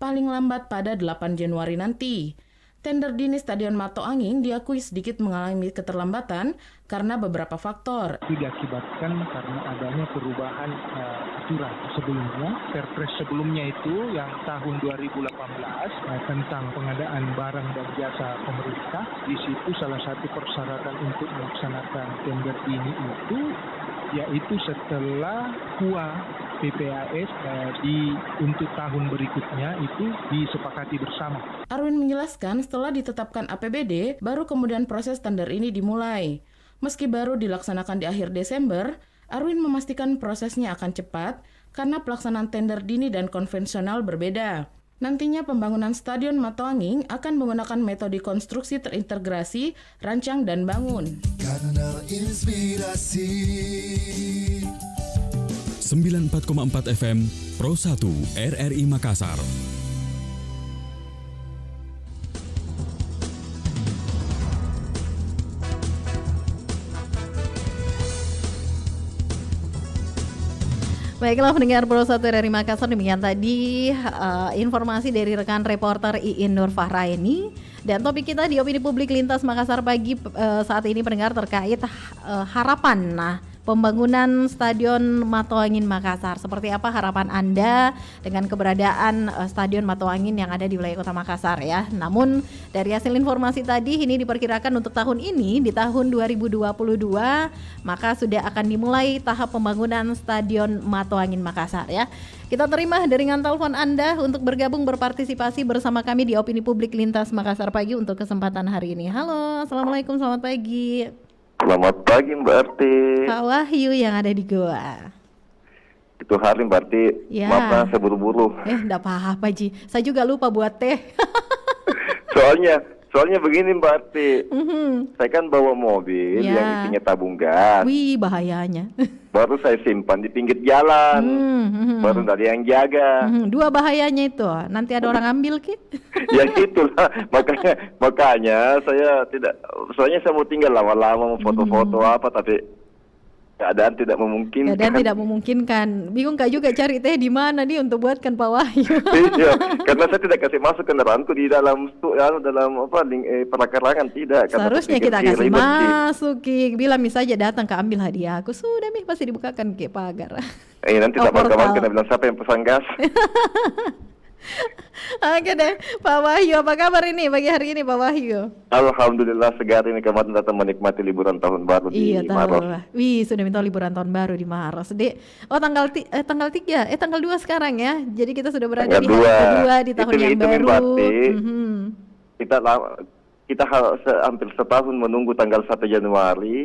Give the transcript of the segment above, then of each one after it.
paling lambat pada 8 Januari nanti. Tender dini Stadion Mato Angin diakui sedikit mengalami keterlambatan karena beberapa faktor. Diakibatkan karena adanya perubahan aturan sebelumnya. Perpres sebelumnya itu yang tahun 2018 tentang pengadaan barang dan jasa pemerintah. Di situ salah satu persyaratan untuk melaksanakan tender dini itu yaitu setelah KUA PPAS untuk tahun berikutnya itu disepakati bersama. Arwin menjelaskan setelah ditetapkan APBD, baru kemudian proses tender ini dimulai. Meski baru dilaksanakan di akhir Desember, Arwin memastikan prosesnya akan cepat karena pelaksanaan tender dini dan konvensional berbeda. Nantinya pembangunan Stadion Mato Angin akan menggunakan metode konstruksi terintegrasi, rancang dan bangun. Kanal Inspirasi 94,4 FM Pro 1 RRI Makassar. Baiklah pendengar Pro 1 RRI Makassar, demikian tadi informasi dari rekan reporter Iin Nur Fahraini. Dan topik kita di Opini Publik Lintas Makassar pagi saat ini pendengar terkait harapan pembangunan Stadion Mato Angin Makassar. Seperti apa harapan Anda dengan keberadaan Stadion Mato Angin yang ada di wilayah Kota Makassar ya. Namun dari hasil informasi tadi ini diperkirakan untuk tahun ini di tahun 2022 maka sudah akan dimulai tahap pembangunan Stadion Mato Angin Makassar ya. Kita terima dengan telepon Anda untuk bergabung berpartisipasi bersama kami di Opini Publik Lintas Makassar pagi untuk kesempatan hari ini. Halo, Assalamualaikum, selamat pagi. Selamat pagi Mbak Arti. Pak Wahyu yang ada di Goa. Itu hari Mbak Arti, ya. maaf saya buru-buru. Enggak apa-apa Ji, saya juga lupa buat teh. Soalnya begini Mbak Arti, saya kan bawa mobil ya. yang isinya tabung gas. Wih bahayanya. Baru saya simpan di pinggir jalan, baru dari yang jaga. Dua bahayanya itu, nanti ada orang ambil Ki. Ya itulah, makanya saya tidak, soalnya saya mau tinggal lama-lama, mau foto-foto apa, tapi keadaan tidak memungkinkan. Keadaan tidak memungkinkan. Bingung Kak juga cari teh di mana nih untuk buatkan Pak Wahyu. Iya, karena saya tidak kasih masuk kendaraanku di dalam perakarangan tidak. Seharusnya kita kasih masuk Ki. Bilang saja datang ke ambil hadiah aku. Sudah Mi pasti dibukakan Ki pagar. Nanti tak kawan kena bilang siapa yang pesan gas. Oke deh, Pak Wahyu, apa kabar ini pagi hari ini Pak Wahyu? Alhamdulillah segar ini, kemarin datang menikmati liburan tahun baru di Maros. Wih, sudah minta liburan tahun baru di Maros. Dek, tanggal 3, tanggal 2 sekarang ya. Jadi kita sudah berada di hari kedua di tahun yang baru. Kita hampir setahun menunggu tanggal 1 Januari.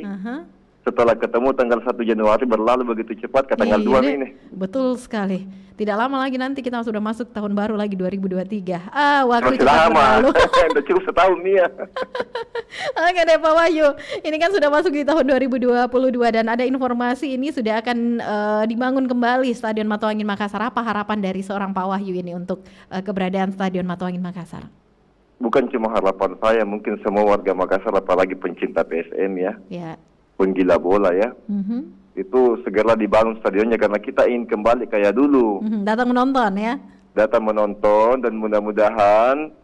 Setelah ketemu tanggal 1 Januari berlalu begitu cepat ke tanggal 2 ini. Betul sekali. Tidak lama lagi nanti kita sudah masuk tahun baru lagi 2023. Waktu cepat berlalu. Sudah cukup setahun nih ya. Oke deh Pak Wahyu. Ini kan sudah masuk di tahun 2022 dan ada informasi ini sudah akan dibangun kembali Stadion Mato Angin Makassar. Apa harapan dari seorang Pak Wahyu ini untuk keberadaan Stadion Mato Angin Makassar? Bukan cuma harapan saya, mungkin semua warga Makassar apalagi pencinta PSM ya. Ya. Penggila bola ya, itu segera dibangun stadionnya karena kita ingin kembali kayak dulu. Datang menonton ya? Datang menonton dan mudah-mudahan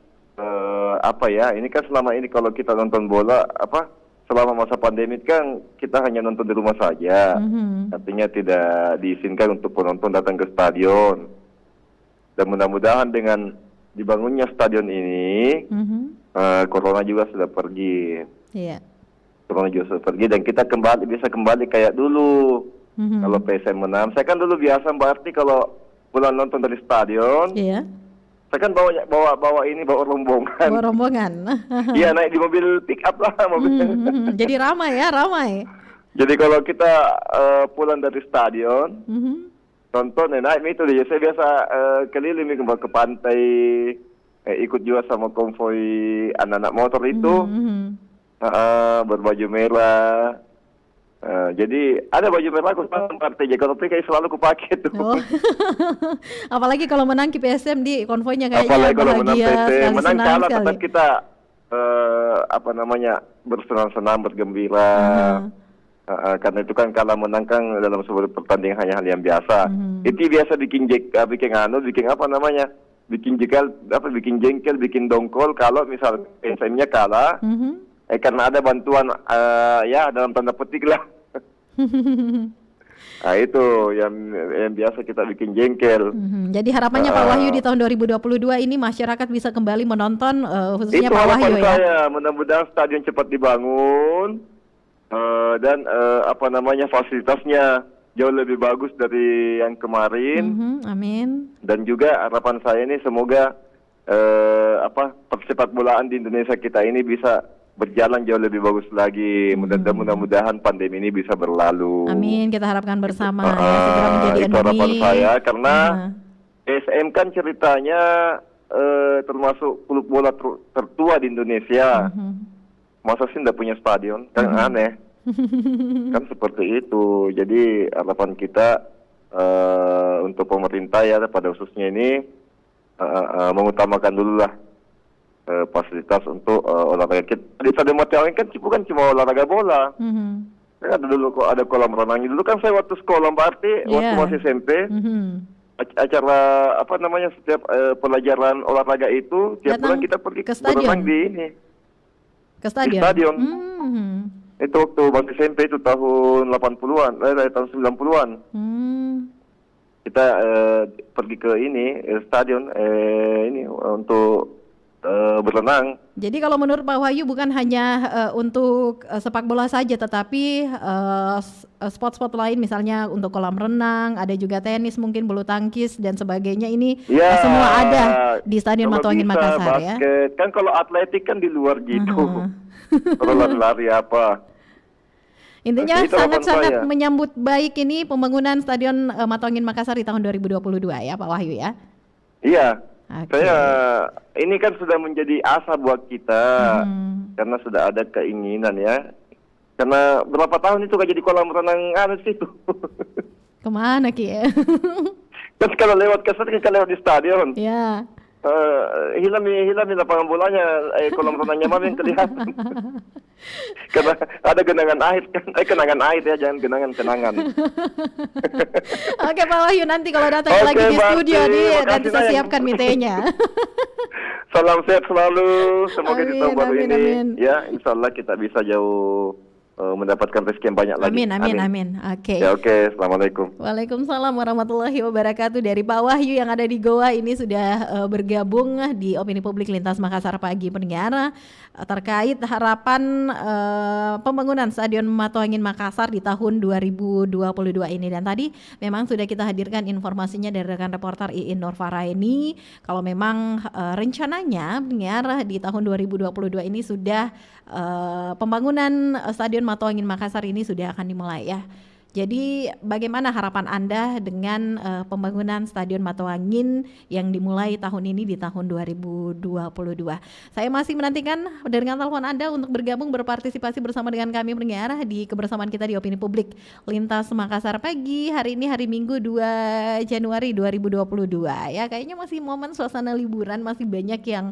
ini kan selama ini kalau kita nonton bola selama masa pandemi kan kita hanya nonton di rumah saja, artinya tidak diizinkan untuk penonton datang ke stadion. Dan mudah-mudahan dengan dibangunnya stadion ini, corona juga sudah pergi. Iya. Juga pergi dan kita bisa kembali kayak dulu. Kalau PSM menang, saya kan dulu biasa Mbak Arti kalau pulang nonton dari stadion, saya kan bawa rombongan. Bawa rombongan. Iya, naik di mobil pick up lah mobilnya. Jadi ramai. Jadi kalau kita pulang dari stadion, nonton naik itu dia. Saya biasa keliling ke pantai, ikut juga sama konvoi anak-anak motor itu. Berbaju merah. Jadi ada baju merah aku partai Jakarta kayak selalu kupakai tuh. Apalagi kalau menang ke PSM di konvoinya kayaknya apalagi kalau menang PSM, menang kalah sekali. Tetap kita bersenang-senang, bergembira. Karena itu kan kalah menang kan dalam sebuah pertandingan hanya hal yang biasa. Itu biasa bikin bikin jengkel, bikin dongkol kalau misal PSM-nya kalah. Karena ada bantuan ya dalam tanda petik lah. Nah itu yang biasa kita bikin jengkel. Jadi harapannya Pak Wahyu di tahun 2022 ini masyarakat bisa kembali menonton, khususnya itu Pak Wahyu ya. saya, mudah-mudahan stadion cepat dibangun dan fasilitasnya jauh lebih bagus dari yang kemarin. Amin. Dan juga harapan saya ini semoga persepak bolaan di Indonesia kita ini bisa berjalan jauh lebih bagus lagi. Mudah-mudahan pandemi ini bisa berlalu. Amin, kita harapkan bersama ya, segera menjadi itu endemi. Harapan saya karena SM kan ceritanya termasuk klub bola tertua di Indonesia. Masa sih tidak punya stadion? Kan aneh. Kan seperti itu. Jadi harapan kita untuk pemerintah ya pada khususnya ini mengutamakan dulu lah fasilitas untuk olahraga kita. Di Stadion Matiawin kan bukan cuma olahraga bola. Kan ada dulu kok ada kolam renangnya. Dulu kan saya waktu sekolah waktu masih SMP. Acara setiap pelajaran olahraga itu tiap bulan kita pergi ke stadion. Berenang di ini. Ke stadion. Di stadion. Itu waktu masih SMP itu tahun 80-an, tahun 90-an. Kita pergi ke stadion untuk berenang. Jadi kalau menurut Pak Wahyu bukan hanya untuk sepak bola saja, tetapi sport-sport lain misalnya untuk kolam renang, ada juga tenis, mungkin bulu tangkis dan sebagainya ini semua ada di Stadion Matuangin Makassar ya. Kan kalau atletik kan di luar gitu. Kalau lari-lari apa. Intinya sangat-sangat menyambut baik ini pembangunan Stadion Matuangin Makassar di tahun 2022 ya Pak Wahyu ya. Iya. Saya ini kan sudah menjadi asa buat kita karena sudah ada keinginan ya. Karena berapa tahun itu gak jadi kolam renang situ. Kemana Ki ya? Kan kalau lewat ke sana kan lewat di stadion. Ya. Hilang di lapangan bolanya, kolam renangnya mah yang kelihatan. Karena ada genangan air kan, kenangan air ya, jangan kenangan. Oke Pak Wahyu, nanti kalau datang lagi di studio nih dan kita siapkan mitenya. Salam sehat selalu, semoga di tahun baru ini amin. Ya, insya Allah kita bisa jauh mendapatkan rezeki yang banyak lagi. Amin. Oke. Ya oke, assalamualaikum. Waalaikumsalam warahmatullahi wabarakatuh. Dari Pak Wahyu yang ada di Goa ini sudah bergabung di Opini Publik Lintas Makassar pagi pendengar terkait harapan pembangunan Stadion Matuangin Makassar di tahun 2022 ini. Dan tadi memang sudah kita hadirkan informasinya dari rekan reporter Iin Nurfaraini kalau memang rencananya pendengar di tahun 2022 ini sudah pembangunan Stadion Matuangin Makassar ini sudah akan dimulai ya. Jadi bagaimana harapan Anda dengan pembangunan Stadion Matuangin yang dimulai tahun ini di tahun 2022? Saya masih menantikan dengan telepon Anda untuk bergabung berpartisipasi bersama dengan kami pendengar di kebersamaan kita di Opini Publik Lintas Makassar pagi. Hari ini hari Minggu 2 Januari 2022 ya. Kayaknya masih momen suasana liburan, masih banyak yang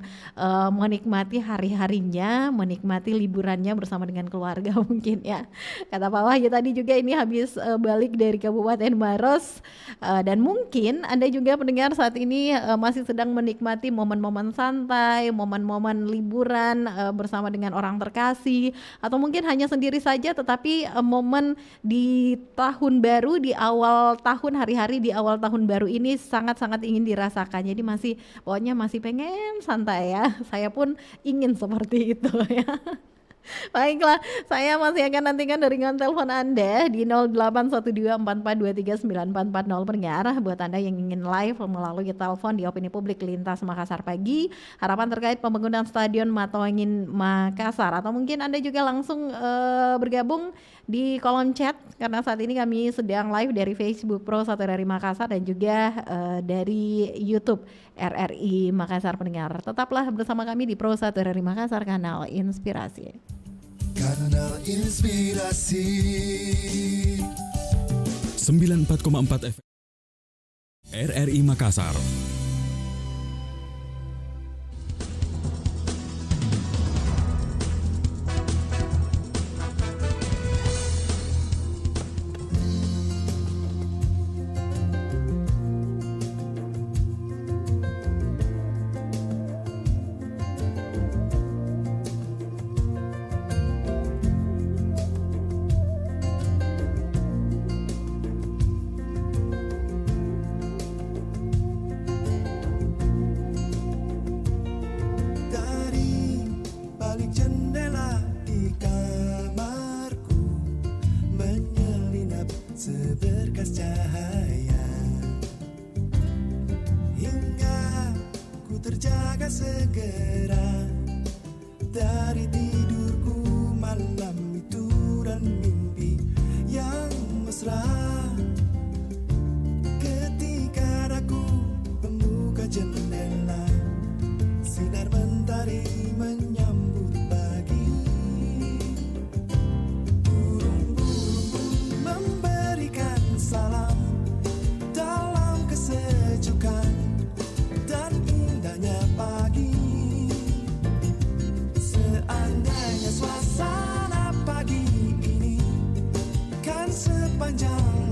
menikmati hari-harinya, menikmati liburannya bersama dengan keluarga mungkin ya. Kata Pak Wahyu tadi juga ini habis balik dari Kabupaten Maros dan mungkin Anda juga pendengar saat ini masih sedang menikmati momen-momen santai, momen-momen liburan bersama dengan orang terkasih atau mungkin hanya sendiri saja, tetapi momen di tahun baru, di awal tahun, hari-hari di awal tahun baru ini sangat-sangat ingin dirasakan. Jadi pokoknya masih pengen santai ya. Saya pun ingin seperti itu ya. Baiklah, saya masih akan nantikan dari telepon Anda di 081244239440 pendengar buat Anda yang ingin live melalui telepon di Opini Publik Lintas Makassar pagi. Harapan terkait pembangunan Stadion Matuangin Makassar atau mungkin Anda juga langsung bergabung di kolom chat karena saat ini kami sedang live dari Facebook Pro 1 RRI Makassar dan juga dari YouTube RRI Makassar pendengar. Tetaplah bersama kami di Pro 1 RRI Makassar, kanal Inspirasi. Kanal Inspirasi 94,4 FM RRI Makassar. terjaga segera dari tidurku malam itu dan mimpi yang mesra. Ketika aku membuka jendela, sinar mentari menyambut pagi. Burung-burung pun memberikan salam dalam kesejukan dan indahnya pagi. Seandainya suasana pagi ini kan sepanjang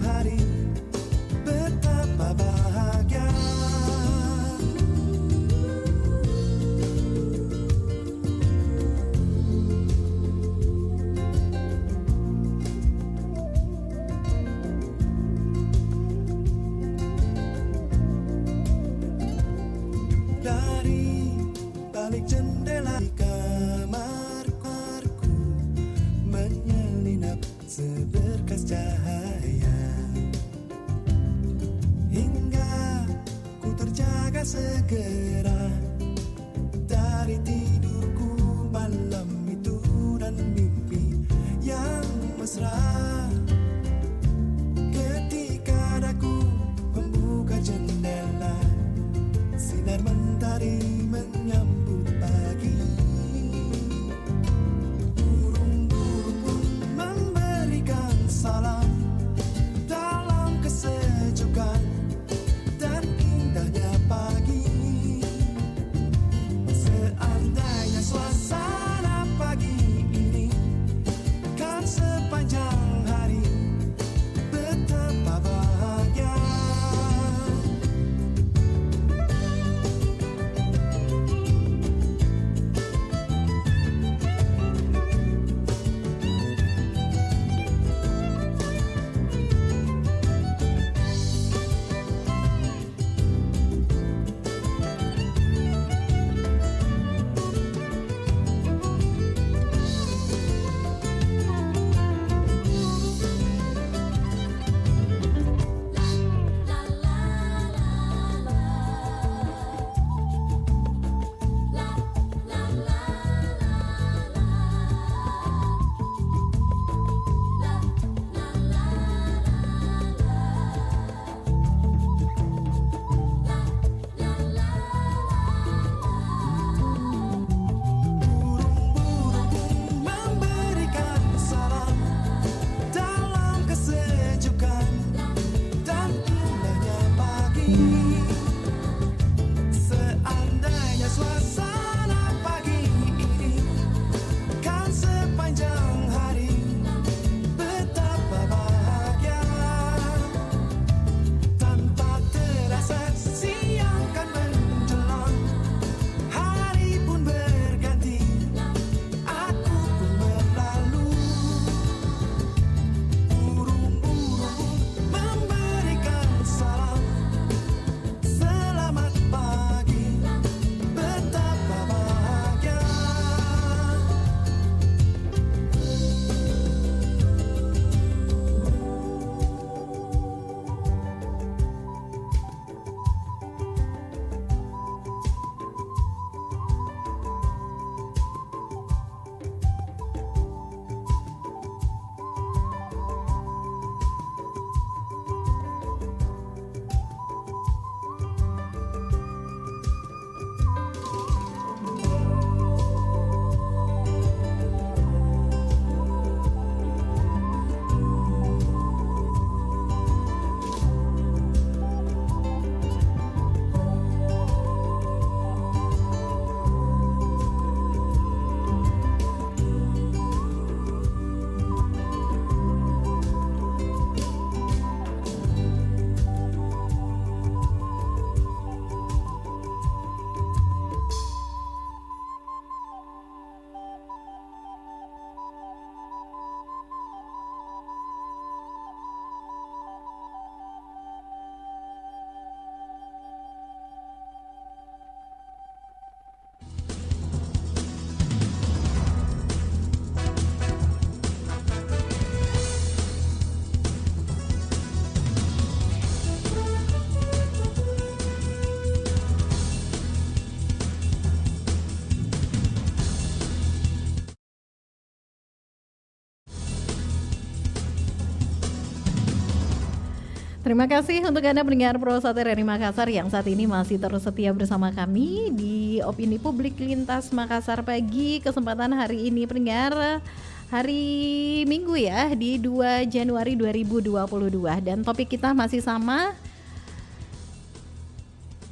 Terima kasih untuk Anda pendengar Pro 1 RRI Makassar yang saat ini masih terus setia bersama kami di Opini Publik Lintas Makassar Pagi. Kesempatan hari ini pendengar hari Minggu ya, di 2 Januari 2022, dan topik kita masih sama.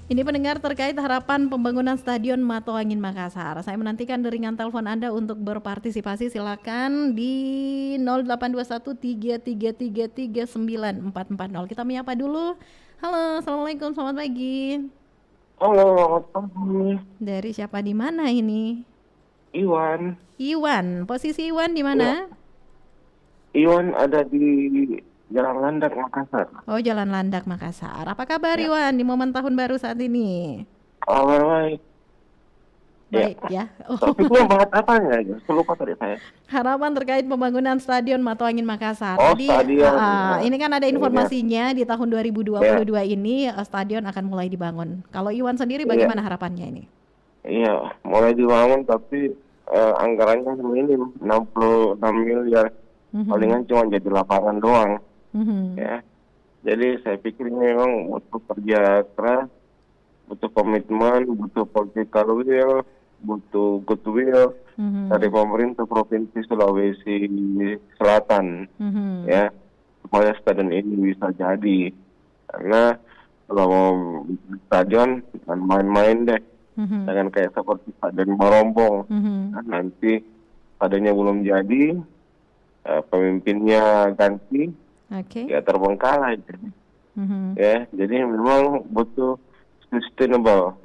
Ini pendengar terkait harapan pembangunan Stadion Mato Angin Makassar. Saya menantikan deringan telepon Anda untuk berpartisipasi. Silakan di 082133333940. Kita menyapa dulu. Halo, assalamualaikum, selamat pagi. Halo, selamat pagi. Dari siapa, di mana ini? Iwan. Iwan, posisi Iwan di mana? Iwan ada di Jalan Landak, Makassar. Oh, Jalan Landak, Makassar. Apa kabar Iwan di momen tahun baru saat ini? Kabar baik. Baik ya. Oh. Tapi belum bahas apanya aja, lupa tadi saya. Harapan terkait pembangunan Stadion Mato Angin Makassar. Oh, Tadi stadion. ini kan ada informasinya di tahun 2022 ini stadion akan mulai dibangun. Kalau Iwan sendiri bagaimana harapannya ini? Iya, mulai dibangun tapi anggarannya minim 66 miliar. Palingan cuma jadi lapangan doang. Ya. Jadi saya pikir ini memang butuh kerja keras, butuh komitmen, butuh political will, butuh goodwill dari pemerintah Provinsi Sulawesi Selatan, ya, supaya stadion ini bisa jadi. Karena kalau mau bikin stadion, jangan main-main deh, jangan kayak seperti stadion Barombong. Nah, nanti stadionnya belum jadi, pemimpinnya ganti, ya terbengkalai. Ya, jadi memang butuh sustainable,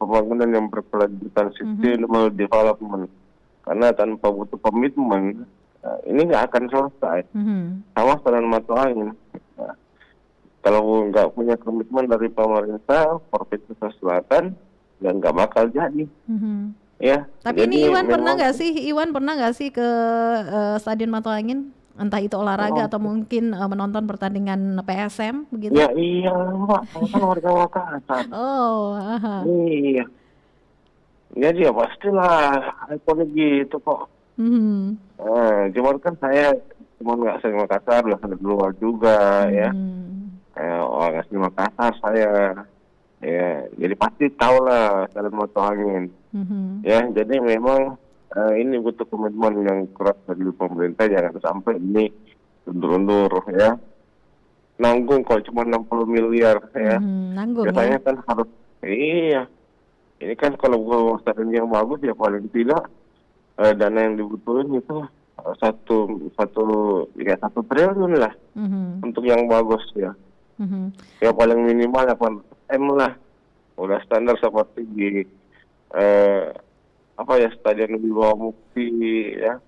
pembangunan yang berkelanjutan, sustainable development. Karena tanpa butuh komitmen, ini nggak akan selesai. Sama stadion Mato Angin. Nah, kalau nggak punya komitmen dari pemerintah Provinsi Selatan, ya nggak bakal jadi. Ya. Tapi ini Iwan pernah nggak sih ke Stadion Mato Angin? Entah itu olahraga atau mungkin menonton pertandingan PSM begitu? Ya iya Mbak, saya kan warga Makassar. Oh, iya. Jadi ya pastilah ikonik gitu kok. Cuman kan saya nggak sering Makassar, udah di luar juga ya. Orang asli Makassar saya. Ya, jadi pasti tahu lah Stadion Mato Angin. Ya, jadi memang ini butuh komitmen yang keras dari pemerintah, jangan sampai ini undur-undur ya. Nanggung kalau cuma 60 miliar ya. Nanggung biasanya ya. Kan harus, iya. Ini kan kalau stadion yang bagus ya paling tidak dana yang dibutuhin itu satu triliun lah untuk yang bagus ya. Ya paling minimal 8M lah. Udah standar seperti di stadion di bawah Mukti ya,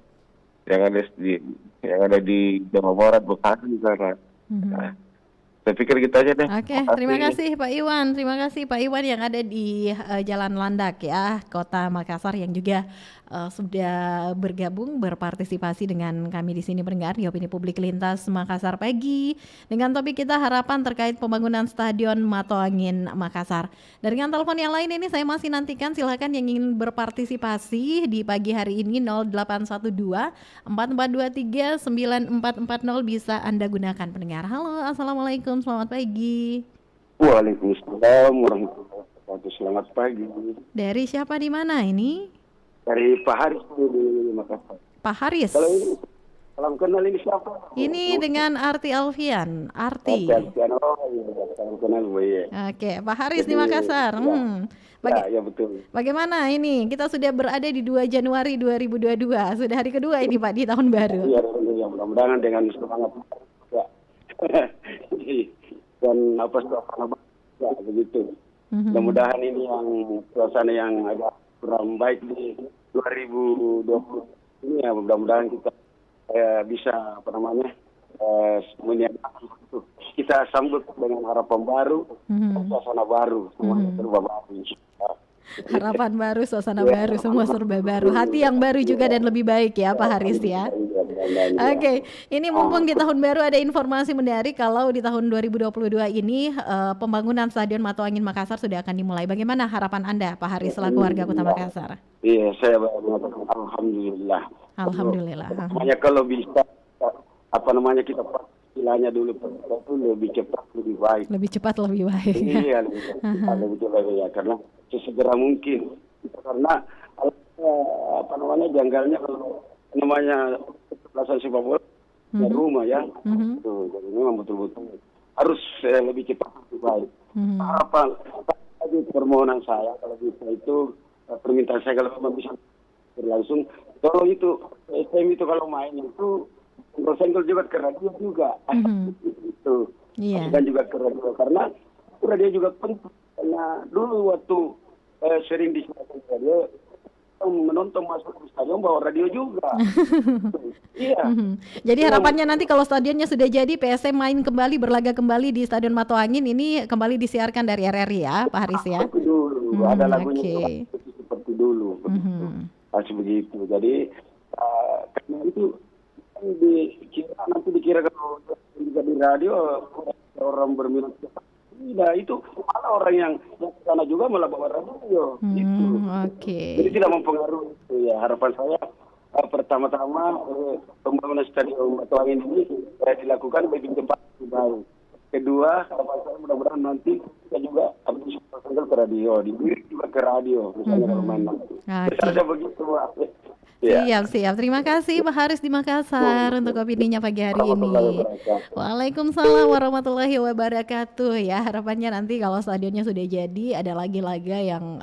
yang ada di Jawa Barat, Bekasi sana. Nah, saya pikir gitu aja deh. Oke, terima kasih Pak Iwan. Terima kasih Pak Iwan yang ada di Jalan Landak ya, Kota Makassar, yang juga sudah bergabung berpartisipasi dengan kami di sini pendengar di Opini Publik Lintas Makassar Pagi dengan topik kita harapan terkait pembangunan Stadion Mato Angin Makassar. Dengan telepon yang lain ini saya masih nantikan, silakan yang ingin berpartisipasi di pagi hari ini 0812 4423 9440 bisa Anda gunakan pendengar. Halo, assalamualaikum, selamat pagi. Waalaikumsalam warahmatullahi wabarakatuh. Selamat pagi. Dari siapa, di mana ini? Dari Pak Haris di Makassar. Pak Haris. Kalau ini salam kenal, ini siapa? Ini dengan Arti Alfian. Arti. Salam kenal Bu. Oke, Pak Haris di Makassar. Ya betul. Bagaimana ini? Kita sudah berada di 2 Januari 2022. Sudah hari kedua ini Pak di tahun baru. Iya, mudah-mudahan dengan semangat ya. Dan suasana ya begitu. Mudah-mudahan ini yang suasana yang agak kurang baik di 2020 ini ya, mudah-mudahan kita bisa kita sambut dengan harapan baru, suasana baru, semuanya serba baru. Harapan baru, suasana baru, semua serba baru, hati yang baru juga dan lebih baik ya Pak Haris ya. Oke, ini mumpung di tahun baru ada informasi menarik kalau di tahun 2022 ini pembangunan Stadion Mato Angin Makassar sudah akan dimulai. Bagaimana harapan Anda Pak Haris selaku warga Kota Makassar? Iya, saya alhamdulillah. Alhamdulillah. Makanya kalau bisa kita istilahnya dulu itu lebih cepat lebih baik. Lebih cepat lebih baik. Iya, lebih cepat lebih baik ya, karena sesegera mungkin. Karena janggalnya kalau namanya kesebelasan sepak bola rumah ya. Tuh, jadi memang betul-betul harus lebih cepat lebih baik. Harapan permohonan saya kalau bisa itu permintaan saya kalau memang bisa berlangsung, tolong itu SM itu kalau main itu senggol juga ke radio juga. Itu. Dan juga ke radio karena radio juga penting. Karena dulu waktu sering disiarkan radio menonton masuk ke stadion bawa radio juga. Iya. Jadi harapannya nanti kalau stadionnya sudah jadi, PSM main kembali, berlaga kembali di Stadion Mato Angin ini kembali disiarkan dari RRI ya, Pak Haris ya. Seperti dulu, ada lagunya seperti dulu. Harus begitu. Jadi karena itu nanti dikira kalau juga di radio orang berminat. Tidak, itu malah orang yang sana juga malah bawa radio. Jadi tidak mempengaruhi itu ya. Harapan saya pertama-tama pembangunan Stadion Mato Angin ini dilakukan lebih cepat lebih baik. Kedua, harapan saya mudah-mudahan nanti kita juga habis ke radio, diberi juga ke radio misalnya kalau main nanti. Bisa begitu, Pak. Siap. Terima kasih Pak Haris di Makassar untuk opininya pagi hari ini. Waalaikumsalam warahmatullahi wabarakatuh. Ya, harapannya nanti kalau stadionnya sudah jadi ada lagi laga yang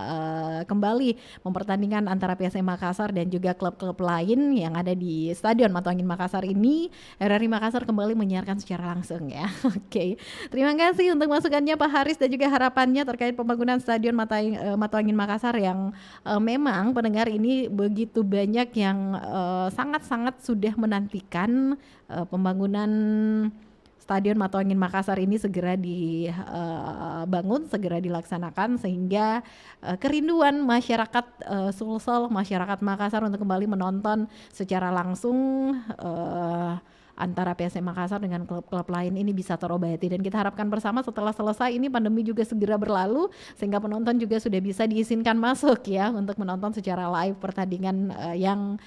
kembali mempertandingkan antara PSM Makassar dan juga klub-klub lain yang ada di Stadion Mato Angin Makassar ini. RRI Makassar kembali menyiarkan secara langsung ya. Oke. Terima kasih untuk masukannya Pak Haris dan juga harapannya terkait pembangunan Stadion Mato Angin Makassar yang memang pendengar ini begitu banyak yang sangat-sangat sudah menantikan pembangunan Stadion Mato Angin Makassar ini segera dibangun, segera dilaksanakan sehingga kerinduan masyarakat Sulsel, masyarakat Makassar untuk kembali menonton secara langsung antara PSM Makassar dengan klub-klub lain ini bisa terobati, dan kita harapkan bersama setelah selesai ini pandemi juga segera berlalu sehingga penonton juga sudah bisa diizinkan masuk ya untuk menonton secara live pertandingan yang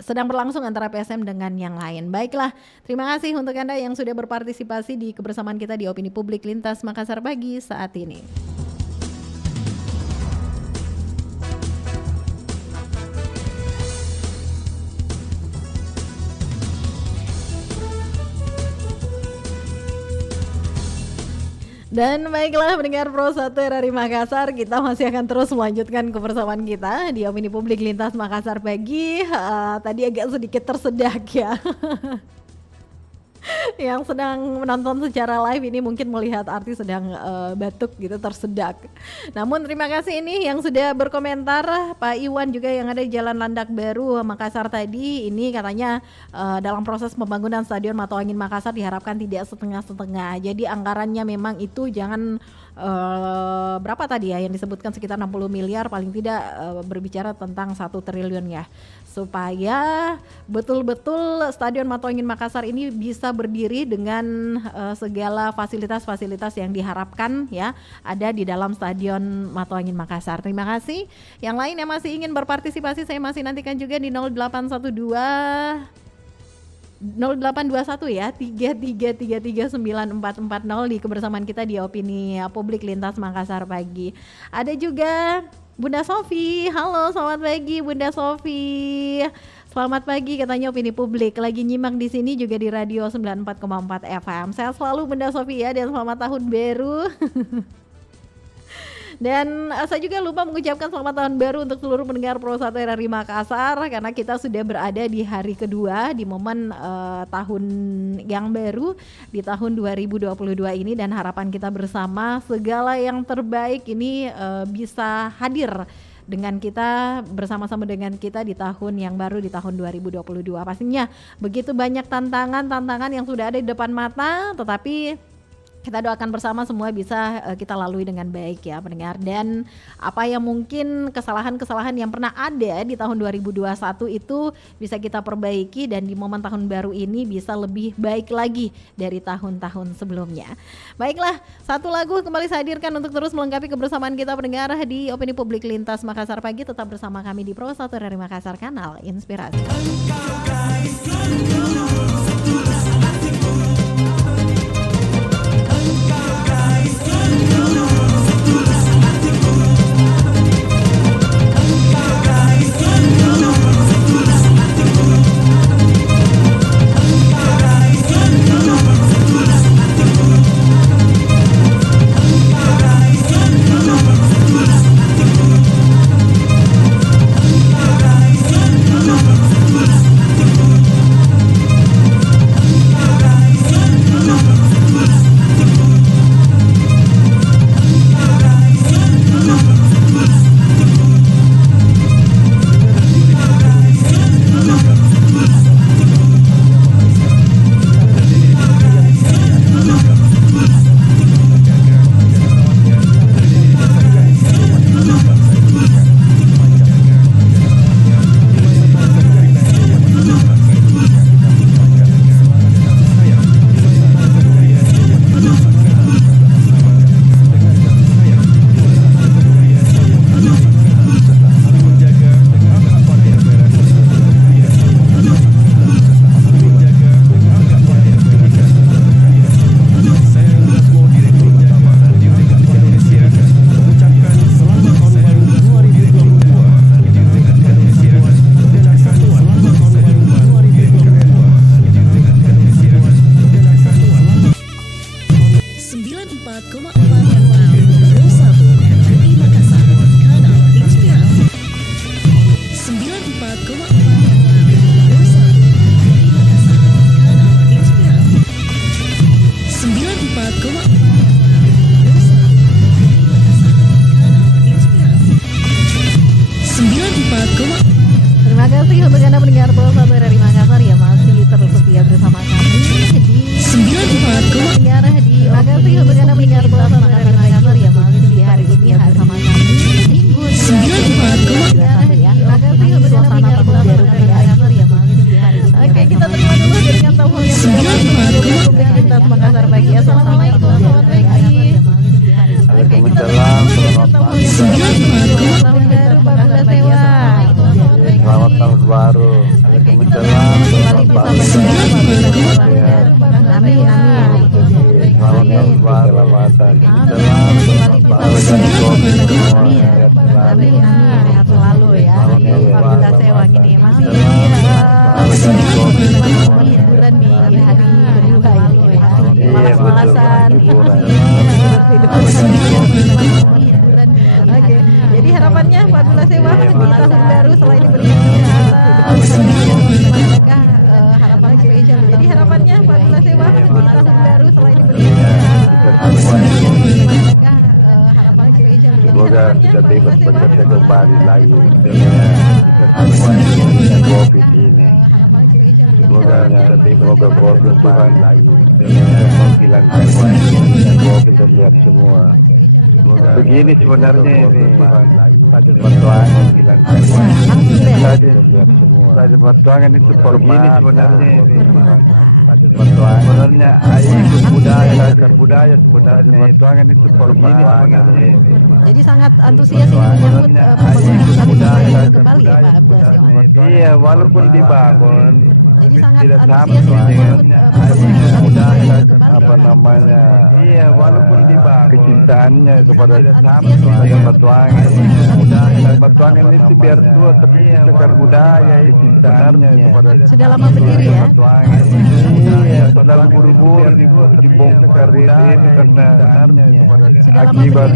sedang berlangsung antara PSM dengan yang lain. Baiklah, terima kasih untuk Anda yang sudah berpartisipasi di kebersamaan kita di Opini Publik Lintas Makassar pagi saat ini. Dan baiklah pendengar Pro 1 RRI Makassar, kita masih akan terus melanjutkan kebersamaan kita di Opini Publik Lintas Makassar pagi. Tadi agak sedikit tersedak ya. Yang sedang menonton secara live ini mungkin melihat artis sedang batuk gitu, tersedak. Namun terima kasih ini yang sudah berkomentar, Pak Iwan juga yang ada di Jalan Landak Baru Makassar tadi. Ini katanya dalam proses pembangunan Stadion Mato Angin Makassar diharapkan tidak setengah-setengah. Jadi anggarannya memang itu jangan berapa tadi ya yang disebutkan sekitar 60 miliar, paling tidak berbicara tentang 1 triliun ya, supaya betul-betul Stadion Mato Angin Makassar ini bisa berdiri dengan segala fasilitas-fasilitas yang diharapkan ya ada di dalam Stadion Mato Angin Makassar. Terima kasih. Yang lain yang masih ingin berpartisipasi saya masih nantikan juga di 0821 ya 33339440 di kebersamaan kita di Opini Publik Lintas Makassar pagi. Ada juga Bunda Sofi. Halo, selamat pagi Bunda Sofi. Selamat pagi katanya Opini Publik lagi nyimak di sini juga di radio 94,4 FM. Sehat selalu Bunda Sofi ya, dan selamat tahun baru. Dan saya juga lupa mengucapkan selamat tahun baru untuk seluruh pendengar Pro 1 RRI Makassar, karena kita sudah berada di hari kedua di momen tahun yang baru di tahun 2022 ini, dan harapan kita bersama segala yang terbaik ini bisa hadir dengan kita, bersama-sama dengan kita di tahun yang baru, di tahun 2022. Pastinya begitu banyak tantangan yang sudah ada di depan mata, tetapi kita doakan bersama semua bisa kita lalui dengan baik ya pendengar. Dan apa yang mungkin kesalahan-kesalahan yang pernah ada di tahun 2021 itu bisa kita perbaiki, dan di momen tahun baru ini bisa lebih baik lagi dari tahun-tahun sebelumnya. Baiklah, satu lagu kembali saya hadirkan untuk terus melengkapi kebersamaan kita pendengar di Opini Publik Lintas Makassar pagi. Tetap bersama kami di Pro 1 RRI Makassar, kanal Inspirasi. Terima kasih untuk Anda pendengar Pulsa dari Makassar yang masih terus setia bersama kami di 94,4 di. Terima kasih untuk Anda pendengar Pulsa dari Makassar yang masih di hari ini bersama kami Minggu 94,4 ya. Terima kasih untuk Anda pendengar Pulsa dari Makassar yang masih di hari ini. Oke, kita terima dulu dengan tamu yang bergabung Publik Lintas Makassar pagi. Assalamualaikum, selamat pagi. Oke, kita terima dulu dengan tamu yang bergabung tahun baru Bapak Sewa. Selamat tahun baru. Waalaikumsalam. Selamat tahun baru. Sehat selalu ya. Bapak Sewa gini masih hiburan di hari kedua ini, malas-malasan. Oke, jadi harapannya Bapak Sewa di tahun baru selain diberikan kesehatan, manakah harapan spesial? Jadi harapannya Bapak Sewa di tahun baru selain diberikan kesehatan, manakah harapan spesial? Semoga bisa bebas bekerja kembali lagi dengan COVID ini. Semoga bisa bebas bekerja kembali lagi dengan menghilangkan COVID terhadap semua. Begini sebenarnya ini satu pertuangan menghilangkan satu pertuangan itu begini sebenarnya ini satu pertuangan sebenarnya ikut budaya sebenarnya pertuangan itu pertuangan. Jadi sangat antusias ini menyambut pembangunan budaya kembali ya Pak Abdas. Iya, walaupun dibangun Jadi sangat tidak sama antusias ini dengan menyambut budaya kembali. apa namanya. Iya, walaupun dibangun kecintaannya kepada sama dengan pertuangan. Pertuangan itu biar tua tapi segar budaya kecintaannya kepada Sudah lama berdiri ya. Iya, dalam buru-buru dibongkar ini karena akibat